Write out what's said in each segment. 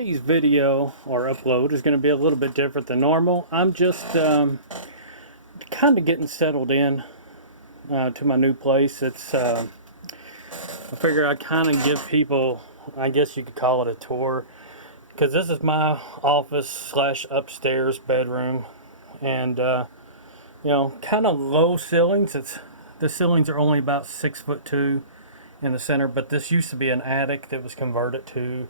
Today's video or upload is going to be a little bit different than normal. I'm just kind of getting settled in to my new place. It's I figure I'd kind of give people, I guess you could call it a tour, because this is my office slash upstairs bedroom, and you know, kind of low ceilings. The ceilings are only about 6'2" in the center, but this used to be an attic that was converted to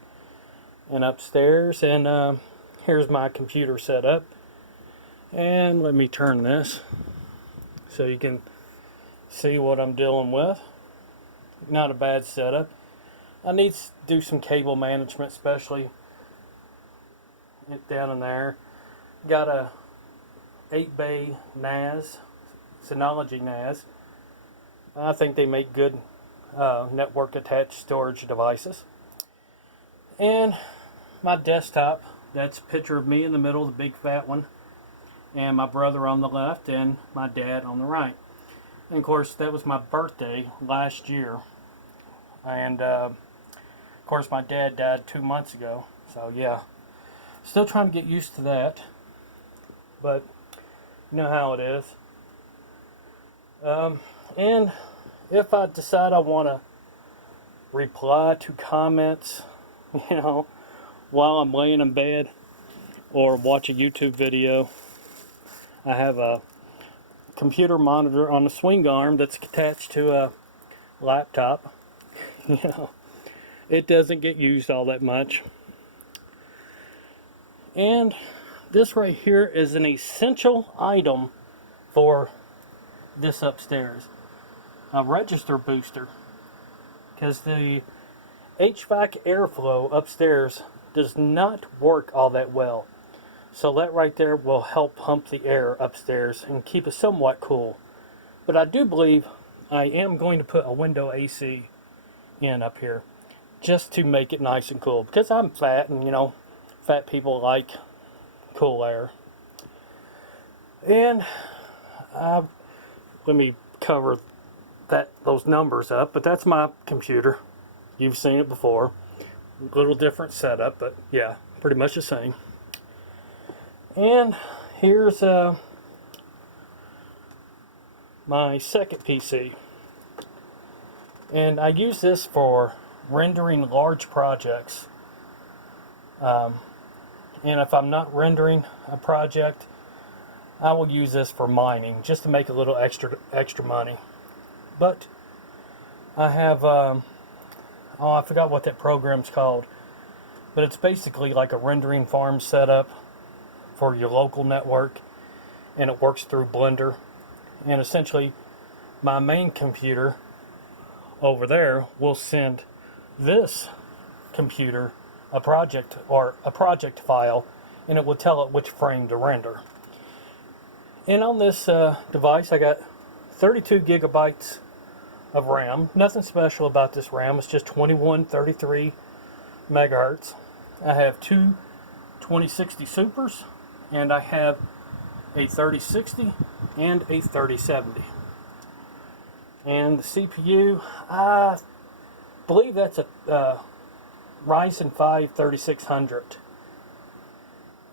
an upstairs. And here's my computer set up, and let me turn this so you can see what I'm dealing with. Not a bad setup. I need to do some cable management, especially down in there. Got a 8-bay NAS, Synology NAS. I think they make good network attached storage devices. And my desktop, that's a picture of me in the middle, the big fat one, and my brother on the left and my dad on the right. And of course, that was my birthday last year, and of course my dad died 2 months ago, so yeah, still trying to get used to that, but you know how it is. And if I decide I want to reply to comments, you know, while I'm laying in bed or watch a YouTube video, I have a computer monitor on a swing arm that's attached to a laptop. You know, it doesn't get used all that much. And this right here is an essential item for this upstairs, a register booster, because the HVAC airflow upstairs does not work all that well. So that right there will help pump the air upstairs and keep it somewhat cool. But I do believe I am going to put a window AC in up here just to make it nice and cool, because I'm fat, and you know, fat people like cool air. And let me cover those numbers up, but that's my computer. You've seen it before. A little different setup, but yeah, pretty much the same. And here's my second PC. And I use this for rendering large projects. And if I'm not rendering a project, I will use this for mining, just to make a little extra money. But I have oh, I forgot what that program's called, but it's basically like a rendering farm setup for your local network, and it works through Blender. And essentially, my main computer over there will send this computer a project file, and it will tell it which frame to render. And on this device, I got 32 gigabytes of RAM. Nothing special about this RAM. It's just 2133 megahertz. I have two 2060 Supers, and I have a 3060 and a 3070. And the CPU, I believe that's a Ryzen 5 3600.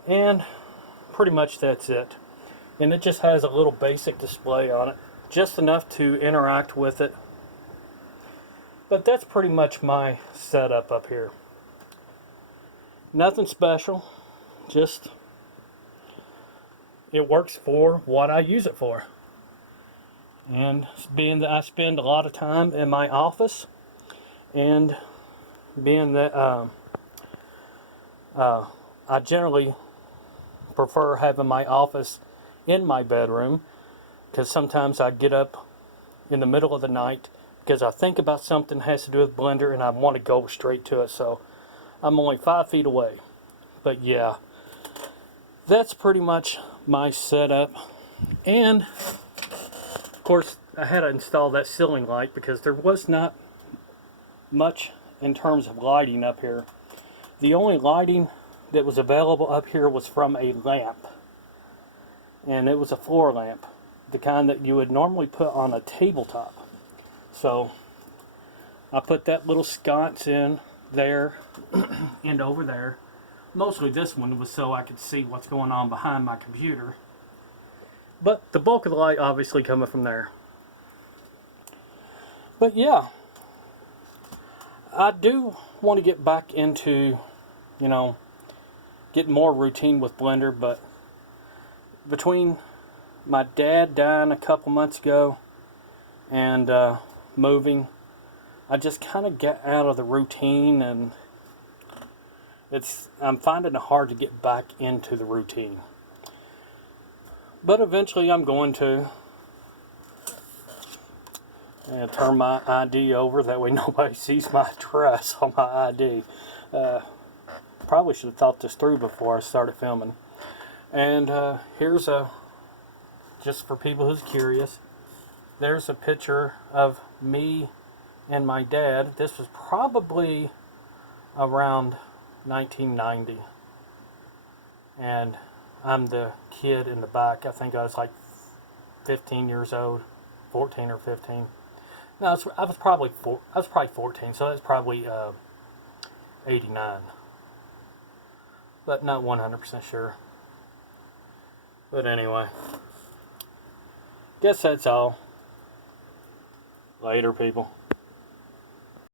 And pretty much that's it. And it just has a little basic display on it, just enough to interact with it. But that's pretty much my setup up here. Nothing special, just it works for what I use it for. And being that I spend a lot of time in my office, and being that I generally prefer having my office in my bedroom, because sometimes I get up in the middle of the night because I think about something that has to do with Blender, and I want to go straight to it. So I'm only 5 feet away. But yeah, that's pretty much my setup. And of course, I had to install that ceiling light because there was not much in terms of lighting up here. The only lighting that was available up here was from a lamp, and it was a floor lamp, the kind that you would normally put on a tabletop. So I put that little sconce in there and over there, Mostly this one was so I could see what's going on behind my computer. But the bulk of the light obviously coming from there. But yeah, I do want to get back into, you know, getting more routine with Blender, but between my dad dying a couple months ago and moving, I just kind of get out of the routine, and I'm finding it hard to get back into the routine. But eventually I'm going to. And turn my ID over, that way nobody sees my address on my ID. Probably should have thought this through before I started filming. And here's just for people who's curious, there's a picture of me and my dad. This was probably around 1990. And I'm the kid in the back. I think I was like 15 years old, 14 or 15. No, I was probably 14, so that's probably 89. But not 100% sure. But anyway, guess that's all. Later, people.